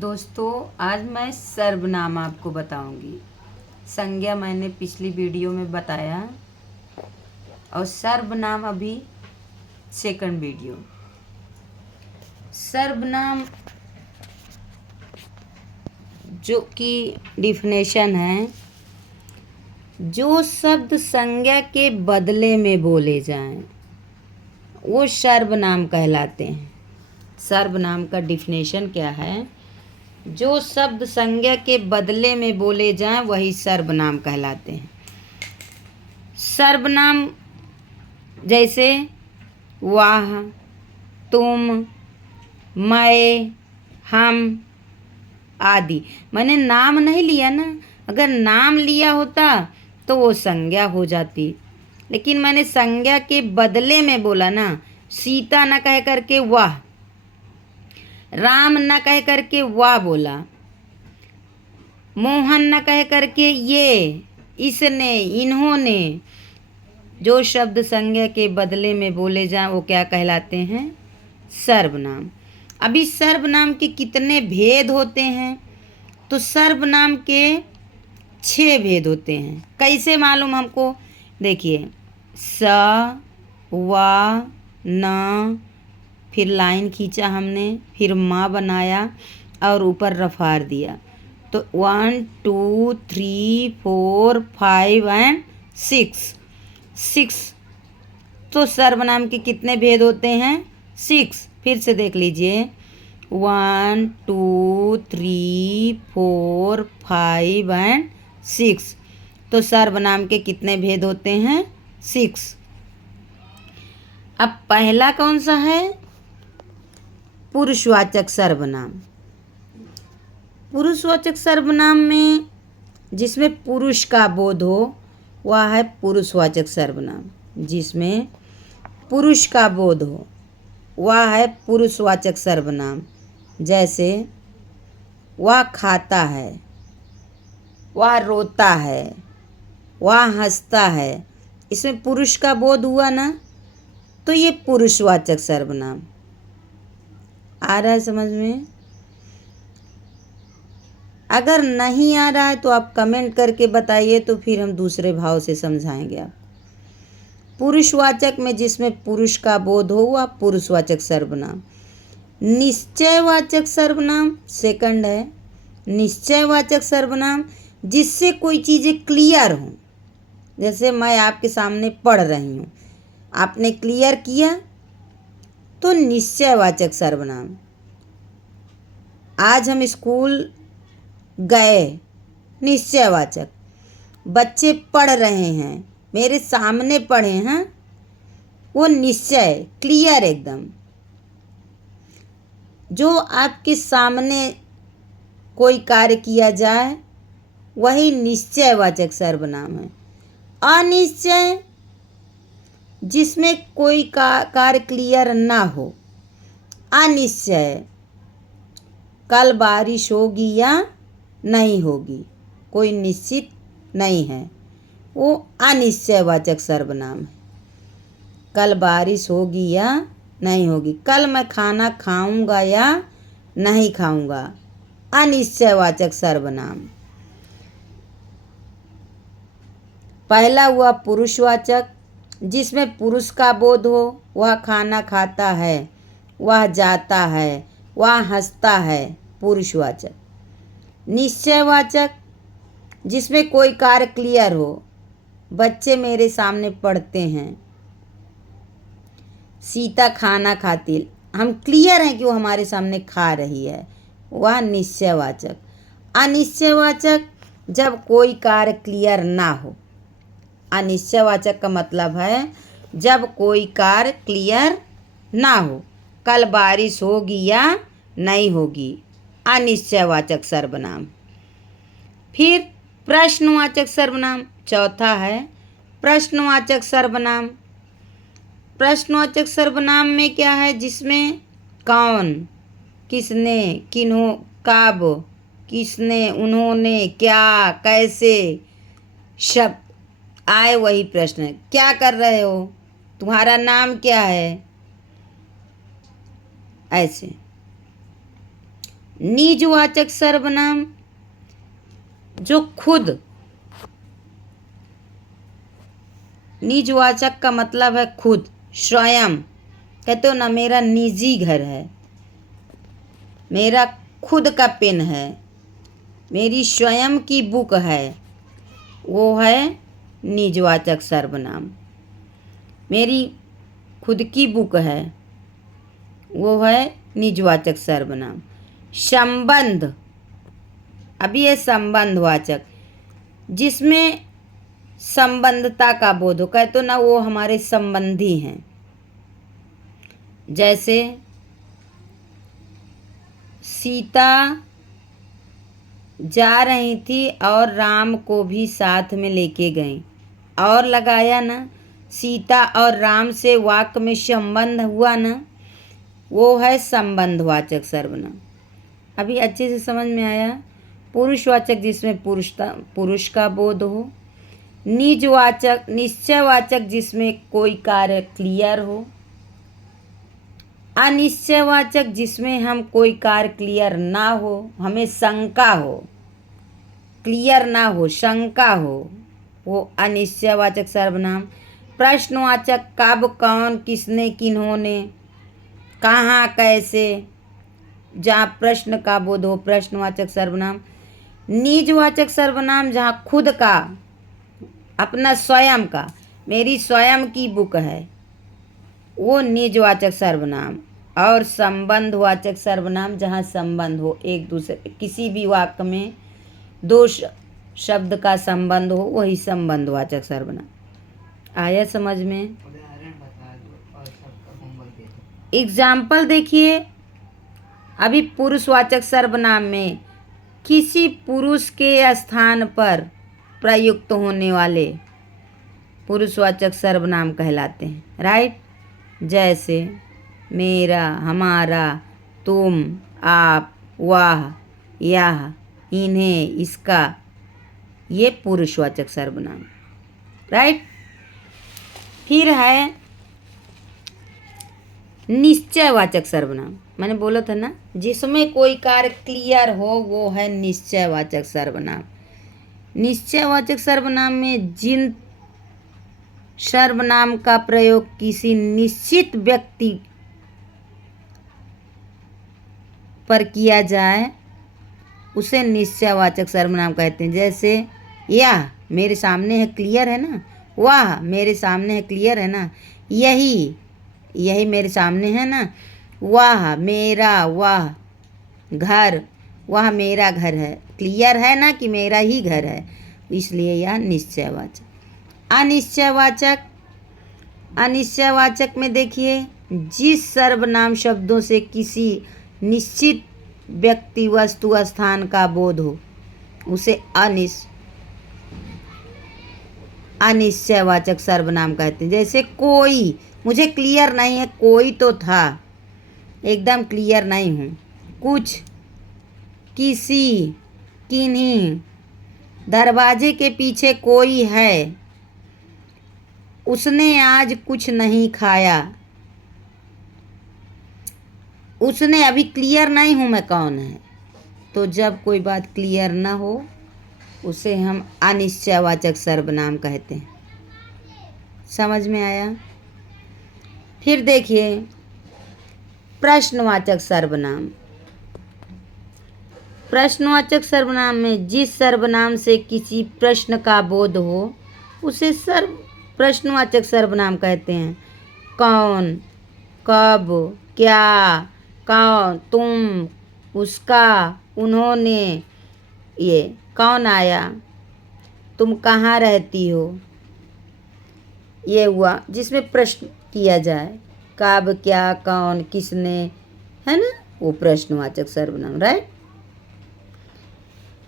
दोस्तों, आज मैं सर्वनाम आपको बताऊंगी। संज्ञा मैंने पिछली वीडियो में बताया और सर्वनाम अभी सेकंड वीडियो। सर्वनाम जो कि डिफिनेशन है, जो शब्द संज्ञा के बदले में बोले जाएं वो सर्वनाम कहलाते हैं। सर्वनाम का डिफिनेशन क्या है? जो शब्द संज्ञा के बदले में बोले जाएं वही सर्वनाम कहलाते हैं। सर्वनाम जैसे वह, तुम, मैं, हम आदि। मैंने नाम नहीं लिया ना, अगर नाम लिया होता तो वो संज्ञा हो जाती, लेकिन मैंने संज्ञा के बदले में बोला ना। सीता न कह करके वह, राम न कह करके वह बोला, मोहन न कह करके ये, इसने, इन्होंने। जो शब्द संज्ञा के बदले में बोले जाएं वो क्या कहलाते हैं? सर्वनाम। अभी सर्वनाम के कितने भेद होते हैं? तो सर्वनाम के 6 भेद होते हैं। कैसे मालूम हमको? देखिए, स, व, न, फिर लाइन खींचा हमने, फिर माँ बनाया और ऊपर रफ़ार दिया। तो 1 2 3 4 5 एंड 6। तो सर्वनाम के कितने भेद होते हैं? 6। फिर से देख लीजिए, 1 2 3 4 5 एंड 6। तो सर्वनाम के कितने भेद होते हैं? 6। अब पहला कौन सा है? पुरुषवाचक सर्वनाम। पुरुषवाचक सर्वनाम में जिसमें पुरुष का बोध हो वह है पुरुषवाचक सर्वनाम। जिसमें पुरुष का बोध हो वह है पुरुषवाचक सर्वनाम। जैसे वह खाता है, वह रोता है, वह हंसता है। इसमें पुरुष का बोध हुआ ना, तो ये पुरुषवाचक सर्वनाम। आ रहा है समझ में? अगर नहीं आ रहा है तो आप कमेंट करके बताइए, तो फिर हम दूसरे भाव से समझाएंगे आप। पुरुषवाचक में जिसमें पुरुष का बोध हो वह पुरुषवाचक सर्वनाम। निश्चयवाचक सर्वनाम सेकंड है। निश्चयवाचक सर्वनाम जिससे कोई चीज़ें क्लियर हों। जैसे मैं आपके सामने पढ़ रही हूँ, आपने क्लियर किया तो निश्चयवाचक सर्वनाम। आज हम स्कूल गए, निश्चयवाचक। बच्चे पढ़ रहे हैं, मेरे सामने पढ़े हैं, वो निश्चय, क्लियर एकदम। जो आपके सामने कोई कार्य किया जाए वही निश्चयवाचक सर्वनाम है। अनिश्चय जिसमें कोई कार्य क्लियर ना हो। अनिश्चय, कल बारिश होगी या नहीं होगी, कोई निश्चित नहीं है, वो अनिश्चयवाचक सर्वनाम है। कल बारिश होगी या नहीं होगी, कल मैं खाना खाऊंगा या नहीं खाऊंगा, अनिश्चयवाचक सर्वनाम। पहला हुआ पुरुषवाचक, जिसमें पुरुष का बोध हो। वह खाना खाता है, वह जाता है, वह हंसता है, पुरुषवाचक। निश्चयवाचक जिसमें कोई कार्य क्लियर हो। बच्चे मेरे सामने पढ़ते हैं, सीता खाना खाती, हम क्लियर हैं कि वो हमारे सामने खा रही है, वह निश्चयवाचक। अनिश्चयवाचक जब कोई कार्य क्लियर ना हो। अनिश्चयवाचक का मतलब है जब कोई कार्य क्लियर ना हो। कल बारिश होगी या नहीं होगी, अनिश्चयवाचक सर्वनाम। फिर प्रश्नवाचक सर्वनाम चौथा है। प्रश्नवाचक सर्वनाम। प्रश्नवाचक सर्वनाम में क्या है? जिसमें कौन, किसने, किन्हों, कब, किसने, उन्होंने, क्या, कैसे शब्द आए वही प्रश्न है। क्या कर रहे हो? तुम्हारा नाम क्या है? ऐसे। निजवाचक सर्वनाम जो खुद, निजवाचक का मतलब है खुद, स्वयं। कहते हो ना मेरा निजी घर है, मेरा खुद का पेन है, मेरी स्वयं की बुक है, वो है निजवाचक सर्वनाम। मेरी खुद की बुक है, वो है निजवाचक सर्वनाम। संबंध, अभी है संबंधवाचक, जिसमें संबंधता का बोध हो। कहते हो ना वो हमारे संबंधी हैं। जैसे सीता जा रही थी और राम को भी साथ में लेके गई, और लगाया ना, सीता और राम से वाक्य में संबंध हुआ ना, वो है संबंधवाचक सर्वनाम। अभी अच्छे से समझ में आया। पुरुषवाचक जिसमें पुरुष का बोध हो। निजवाचक, निश्चयवाचक जिसमें कोई कार्य क्लियर हो। अनिश्चयवाचक जिसमें हम कोई कार्य क्लियर ना हो, हमें शंका हो, क्लियर ना हो, शंका हो, वो अनिश्चयवाचक सर्वनाम। प्रश्नवाचक कब, कौन, किसने, किन्होंने, कहाँ, कैसे, जहाँ प्रश्न का बोध हो, प्रश्नवाचक सर्वनाम। निजवाचक सर्वनाम जहाँ खुद का, अपना स्वयं का, मेरी स्वयं की बुक है, वो निजवाचक सर्वनाम। और संबंधवाचक सर्वनाम जहाँ संबंध हो, एक दूसरे, किसी भी वाक्य में दो शब्द का संबंध हो, वही संबंधवाचक सर्वनाम। आया समझ में? एग्जाम्पल देखिए। अभी पुरुषवाचक सर्वनाम में किसी पुरुष के स्थान पर प्रयुक्त होने वाले पुरुषवाचक सर्वनाम कहलाते हैं, राइट। जैसे मेरा, हमारा, तुम, आप, वह, यह, इन्हें, इसका, ये पुरुषवाचक सर्वनाम, राइट। फिर है निश्चयवाचक सर्वनाम। मैंने बोला था ना, जिसमें कोई कार्य क्लियर हो, वो है निश्चयवाचक सर्वनाम। निश्चयवाचक सर्वनाम में जिन सर्वनाम का प्रयोग किसी निश्चित व्यक्ति पर किया जाए, उसे निश्चयवाचक सर्वनाम कहते हैं। जैसे यह मेरे सामने है, क्लियर है ना। वह मेरे सामने है, क्लियर है ना। यही मेरे सामने है ना। वह मेरा, वह घर, वह मेरा घर है, क्लियर है ना कि मेरा ही घर है, इसलिए यह निश्चयवाचक। अनिश्चयवाचक, अनिश्चयवाचक में देखिए, जिस सर्वनाम शब्दों से किसी निश्चित व्यक्ति, वस्तु, स्थान का बोध हो, उसे अनिश्चयवाचक सर्वनाम कहते हैं। जैसे कोई, मुझे क्लियर नहीं है, कोई तो था, एकदम क्लियर नहीं हूँ। कुछ, किसी, किन्हीं, दरवाजे के पीछे कोई है, उसने आज कुछ नहीं खाया। उसने, अभी क्लियर नहीं हूँ मैं कौन है। तो जब कोई बात क्लियर ना हो, उसे हम अनिश्चयवाचक सर्वनाम कहते हैं। समझ में आया? फिर देखिए प्रश्नवाचक सर्वनाम। प्रश्नवाचक सर्वनाम में जिस सर्वनाम से किसी प्रश्न का बोध हो, उसे प्रश्नवाचक सर्वनाम कहते हैं। कौन, कब, क्या, कौन, तुम, उसका, उन्होंने। ये कौन आया, तुम कहाँ रहती हो, ये हुआ जिसमें प्रश्न किया जाए। कब, क्या, कौन, किसने, है ना, वो प्रश्नवाचक सर्वनाम, राइट।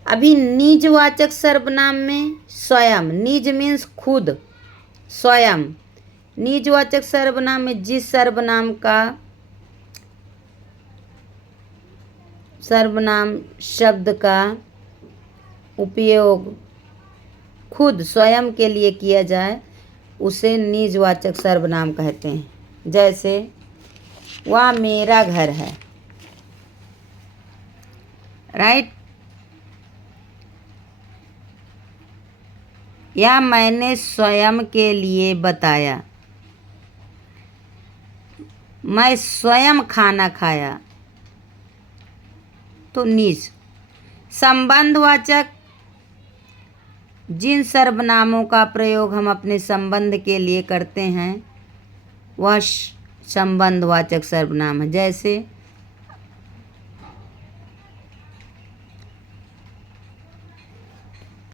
अभी निजवाचक सर्वनाम में स्वयं, निज मीन्स खुद, स्वयं। निजवाचक सर्वनाम में जिस सर्वनाम का, सर्वनाम शब्द का उपयोग खुद, स्वयं के लिए किया जाए, उसे निजवाचक सर्वनाम कहते हैं। जैसे वह मेरा घर है, राइट। या मैंने स्वयं के लिए बताया, मैं स्वयं खाना खाया, तो निज। संबंधवाचक जिन सर्वनामों का प्रयोग हम अपने संबंध के लिए करते हैं वह संबंधवाचक सर्वनाम है। जैसे